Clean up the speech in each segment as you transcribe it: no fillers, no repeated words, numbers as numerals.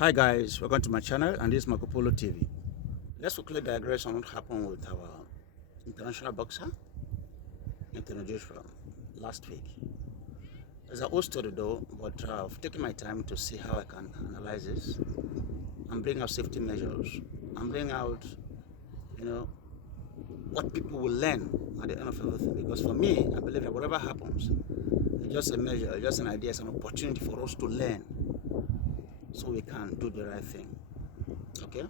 Hi guys, welcome to my channel and this is Marco Polo TV. Let's quickly digress on what happened with our international boxer, Anthony Joshua, last week. There's a whole story though, but I've taken my time to see how I can analyze this and bring out safety measures and bring out, what people will learn at the end of everything. Because for me, I believe that whatever happens, it's just a measure, it's just an idea, it's an opportunity for us to learn so we can do the right thing. Okay?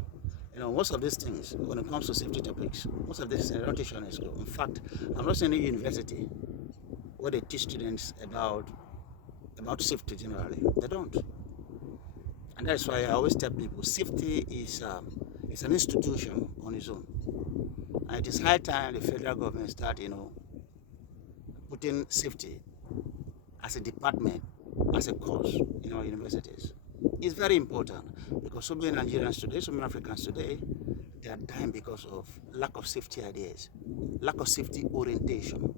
Most of these things, when it comes to safety topics, most of this is not teaching in school. In fact, I'm not saying any university where they teach students about safety generally. They don't. And that's why I always tell people safety is it's an institution on its own. And it is high time the federal government start, putting safety as a department, as a course in our universities. It's very important because so many Nigerians today, so many Africans today, they are dying because of lack of safety ideas, lack of safety orientation.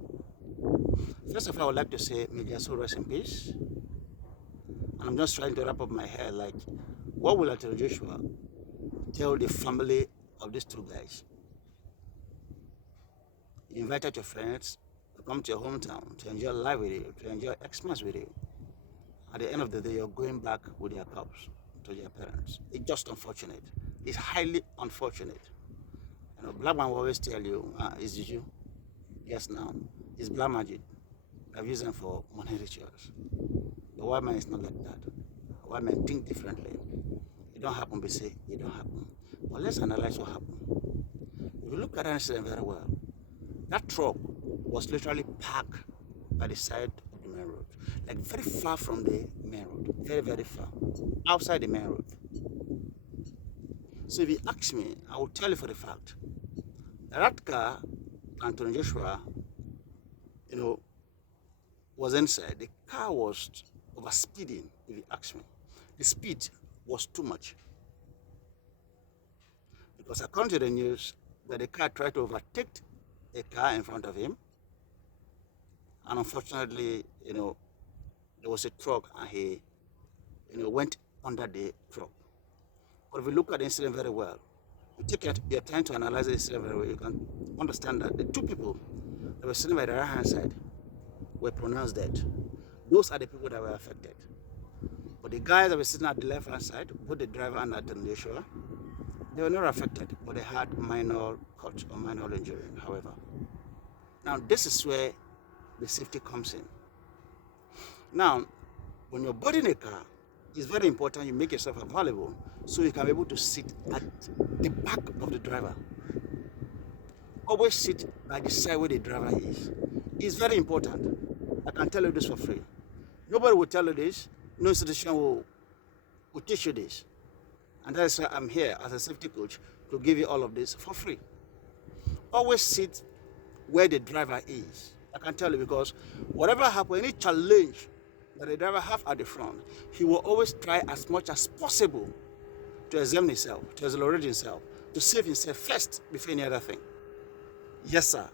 First of all, I would like to say, may their soul rest in peace. And I'm just trying to wrap up my head like, what will Anthony Joshua tell the family of these two guys? You invited your friends to come to your hometown to enjoy life with you, to enjoy Xmas with you. At the end of the day, you're going back with their cows to their parents. It's just unfortunate. It's highly unfortunate. Black man will always tell you, it's juju. Yes, now. It's black magic. I've used them for money rituals. The white man is not like that. The white man think differently. It don't happen, we say, it don't happen. But let's analyze what happened. If you look at that incident very well, that truck was literally parked by the side of the main road, like very far from the main road, very, very far, outside the main road. So if you ask me, I will tell you for the fact that car, Anthony Joshua, was inside. The car was over speeding, if you ask me. The speed was too much. Because according to the news, that the car tried to overtake a car in front of him. And unfortunately, there was a truck and he, went under the truck. But if you look at the incident very well, you take your time to analyze the incident very well, you can understand that the two people that were sitting by the right hand side were pronounced dead. Those are the people that were affected. But the guys that were sitting at the left hand side, both the driver and Anthony Joshua, they were not affected, but they had minor cuts or minor injury, however. Now, this is where the safety comes in. Now, when you're boarding a car, it's very important you make yourself available so you can be able to sit at the back of the driver. Always sit by the side where the driver is. It's very important. I can tell you this for free. Nobody will tell you this. No institution will teach you this. And that's why I'm here as a safety coach to give you all of this for free. Always sit where the driver is. I can tell you because whatever happens, any challenge that the driver have at the front, he will always try as much as possible to examine himself, to exonerate himself, to save himself first before any other thing. Yes, sir.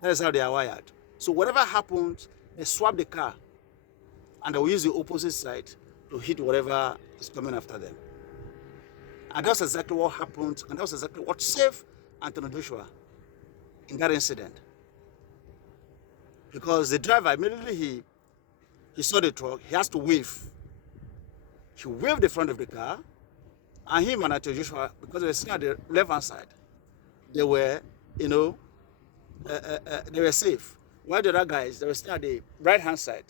That is how they are wired. So whatever happens, they swap the car and they will use the opposite side to hit whatever is coming after them. And that's exactly what happened, and that's exactly what saved Anthony Joshua in that incident. Because the driver, immediately he saw the truck, he has to wave. He waved the front of the car, and him and Anthony Joshua, because they were sitting at the left-hand side, they were, they were safe. While the other guys, they were sitting at the right-hand side,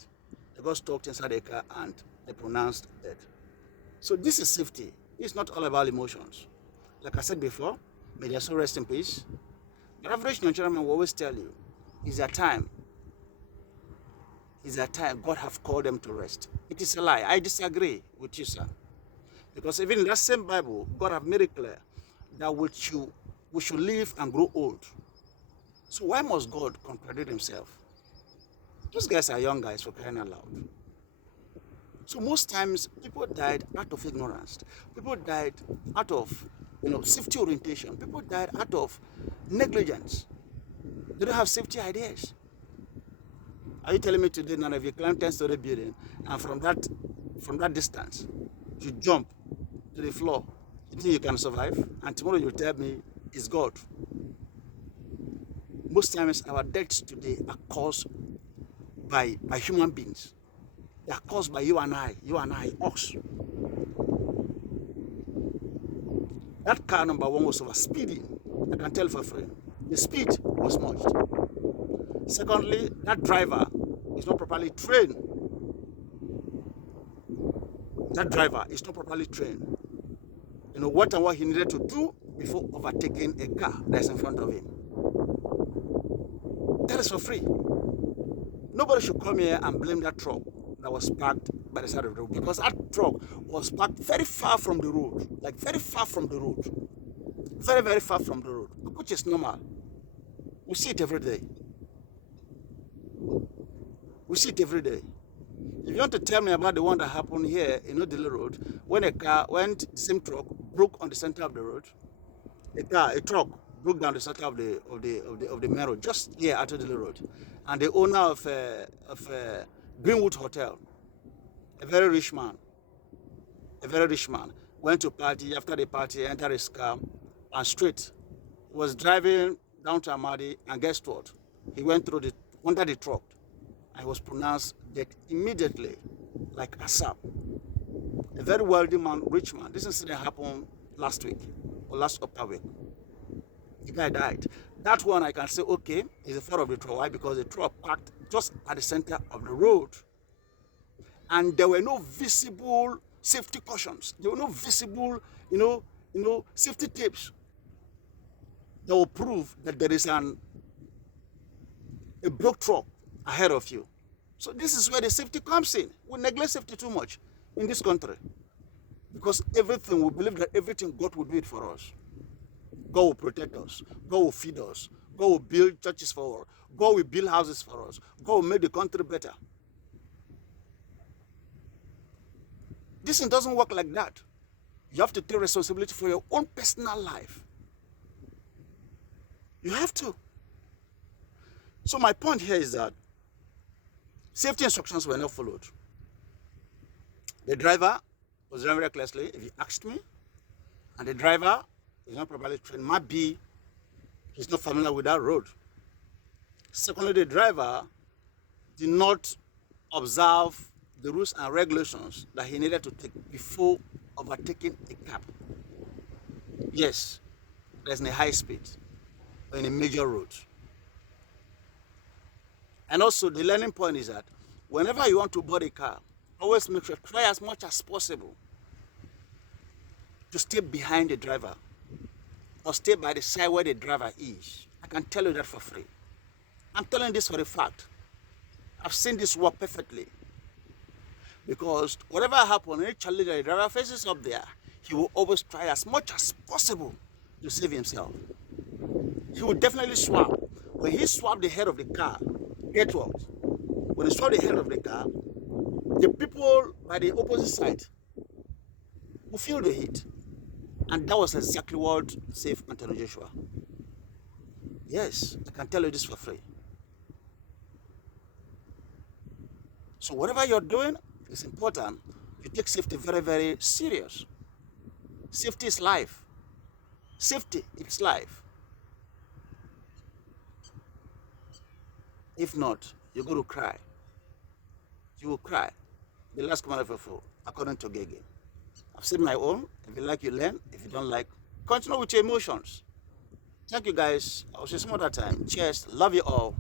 they got stuck inside the car and they pronounced dead. So this is safety. It's not all about emotions. Like I said before, may their soul rest in peace. The average Nigerian man will always tell you, it's their time. It's their time. God have called them to rest. It is a lie. I disagree with you, sir. Because even in that same Bible, God have made it clear that we should live and grow old. So why must God contradict himself? Those guys are young guys, for crying out loud. So most times, people died out of ignorance. People died out of, safety orientation. People died out of negligence. They don't have safety ideas. Are you telling me today that if you climb 10-story building and from that distance, you jump to the floor, you think you can survive? And tomorrow you tell me it's God. Most times our deaths today are caused by human beings. They are caused by you and I, us. That car number one was over speeding. I can tell for free. The speed was much. Secondly, that driver is not properly trained. That driver is not properly trained. You know what and what he needed to do before overtaking a car that's in front of him. That is for free. Nobody should come here and blame that truck that was parked by the side of the road, because that truck was parked very far from the road, like very far from the road, very, very far from the road, which is normal. We see it every day. We see it every day. If you want to tell me about the one that happened here in Odile Road, when the same truck broke on the center of the road, a truck broke down the center of the main road, just here at Odile Road, and the owner of Greenwood Hotel, a very rich man, went to party. After the party, entered his car and straight was driving down to Amadi, and guess what? He went through under the truck and he was pronounced dead immediately, like ASAP. A very wealthy man, rich man. This incident happened last week or last upper week. The guy died. That one I can say, okay, is a fault of the truck. Why? Because the truck parked just at the center of the road, and there were no visible safety cautions. There were no visible, safety tapes that will prove that there is a broke truck ahead of you. So this is where the safety comes in. We neglect safety too much in this country, because we believe that everything God will do it for us. God will protect us. God will feed us. God will build churches for us. God will build houses for us. God will make the country better. This thing doesn't work like that. You have to take responsibility for your own personal life. You have to. So my point here is that safety instructions were not followed. The driver was driving recklessly, if you asked me, and the driver is not properly trained. Might be he's not familiar with that road. Secondly, the driver did not observe the rules and regulations that he needed to take before overtaking a cab. Yes, there's a high speed or in a major road. And also the learning point is that whenever you want to board a car, always make sure, try as much as possible to stay behind the driver or stay by the side where the driver is. I can tell you that for free. I'm telling this for a fact. I've seen this work perfectly. Because whatever happens, any challenge that the driver faces up there, he will always try as much as possible to save himself. He will definitely swap. When he swapped the head of the car, get what? When he swapped the head of the car, the people by the opposite side will feel the heat. And that was exactly what saved Anthony Joshua. Yes, I can tell you this for free. So whatever you're doing, it's important. You take safety very, very serious. Safety is life. Safety is life. If not, you're going to cry. You will cry. The last command of a fool, according to Gege. I've said my own. If you like, you learn. If you don't like, continue with your emotions. Thank you, guys. I'll see you some other time. Cheers. Love you all.